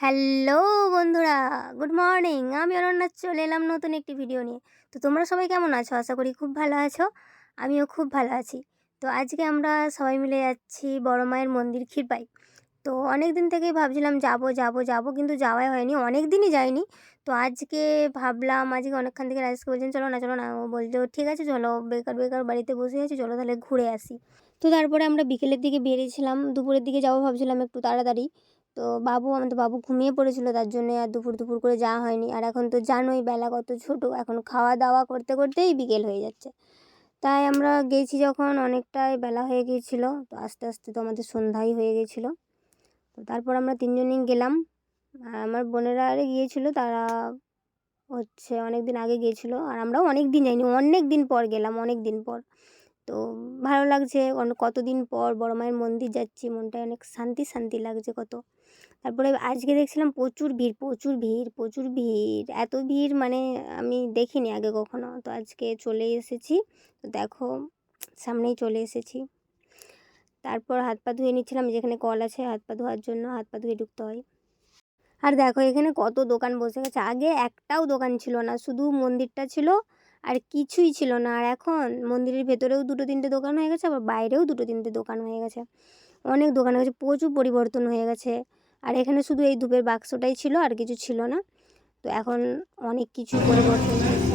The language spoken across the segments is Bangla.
হ্যালো বন্ধুরা, গুড মর্নিং। আমি অনন্যা, চলে এলাম নতুন একটি ভিডিও নিয়ে। তো তোমরা সবাই কেমন আছো? আশা করি খুব ভালো আছো। আমিও খুব ভালো আছি। তো আজকে আমরা সবাই মিলে যাচ্ছি বড় মায়ের মন্দির ক্ষীরপাই। তো অনেক দিন থেকেই ভাবছিলাম যাব যাব যাব, কিন্তু যাওয়াই হয়নি। অনেক দিনই যাইনি। তো আজকে ভাবলাম, আজকে অনেকক্ষণ থেকে রাজেশকে বলছেন, চলো না চলো না। ও বলল ঠিক আছে, চলো। বেকার বেকার বাড়িতে বসে আছি, চলো তাহলে ঘুরে আসি। তো তারপরে আমরা বিকেলের দিকে বেরিয়েছিলাম। দুপুরের দিকে যাব ভাবছিলাম একটু তাড়াতাড়ি। তো বাবু আমাদের বাবু ঘুমিয়ে পড়েছিল, তার জন্যে আর দুপুর দুপুর করে যাওয়া হয়নি। আর এখন তো জানোই বেলা কত ছোট, এখন খাওয়া দাওয়া করতে করতেই বিকেল হয়ে যাচ্ছে। তাই আমরা গেছি যখন অনেকটাই বেলা হয়ে গিয়েছিল, তো আস্তে আস্তে তো আমাদের সন্ধ্যাই হয়ে গেছিল তো তারপর আমরা তিনজনেই গেলাম। আর আমার বোনেরা আরে গিয়েছিল, তারা হচ্ছে অনেক দিন আগে গিয়েছিল, আর আমরাও অনেক দিন যাইনি অনেক দিন পর গেলাম অনেক দিন পর। তো ভালো লাগছে। কতদিন পর বড় মায়ের মন্দির যাচ্ছি মনটায় অনেক শান্তি শান্তি লাগছে কত। তারপরে আজকে দেখছিলাম প্রচুর ভিড় প্রচুর ভিড় প্রচুর ভিড়। এত ভিড় মানে আমি দেখিনি আগে কখনো। তো আজকে চলে এসেছি। তো দেখো, সামনেই চলে এসেছি। তারপর হাত পা ধুয়ে নিচ্ছিলাম যেখানে কল আছে, হাত পা ধোয়ার জন্য হাত পা ধুয়ে ঢুকতে হয়। আর দেখো, এখানে কত দোকান বসে গেছে। আগে একটাও দোকান ছিল না, শুধু মন্দিরটা ছিল। আর কিছুই ছিল না। আর এখন মন্দিরের ভেতরেও দুটো তিনটে দোকান হয়ে গেছে, আবার বাইরেও দুটো তিনটে দোকান হয়ে গেছে। অনেক দোকান হয়ে গেছে, প্রচুর পরিবর্তন হয়ে গেছে। আর এখানে শুধু এই ধূপের বাক্সটাই ছিল, আর কিছু ছিল না। তো এখন অনেক কিছু পরিবর্তন হয়েছে।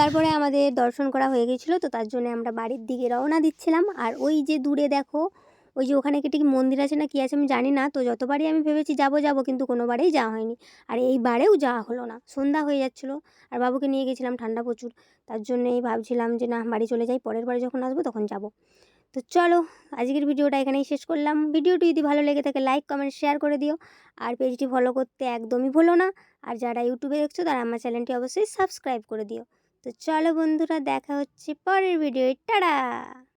তারপরে আমাদের দর্শন করা হয়ে গেছিল, তো তার জন্য আমরা বাড়ির দিকে রওনা দিচ্ছিলাম। আর ওই যে দূরে দেখো, ওই যে ওখানে কি ঠিক মন্দির আছে না কি আছে আমি জানি না, তো যতবারই আমি ভেবেছি যাব যাব কিন্তু কোনোবারেই যাওয়া হয়নি। আর এইবারেও যাওয়া হলো না, সন্ধ্যা হয়ে যাচ্ছিল। আর বাবুকে নিয়ে গেছিলাম ঠান্ডা প্রচুর, তার জন্যই ভাবছিলাম যে না বাড়ি চলে যাই, পরের বারে যখন আসব তখন যাব। তো চলো, আজকের ভিডিওটা এখানেই শেষ করলাম। ভিডিওটি যদি ভালো লেগে থাকে লাইক, কমেন্ট, শেয়ার করে দিও। আর পেজটি ফলো করতে একদমই ভুলো না। আর যারা ইউটিউবে দেখছ তারা আমার চ্যানেলটি অবশ্যই সাবস্ক্রাইব করে দিও। তো চলো বন্ধুরা দেখা হচ্ছে পরের ভিডিও টাটা!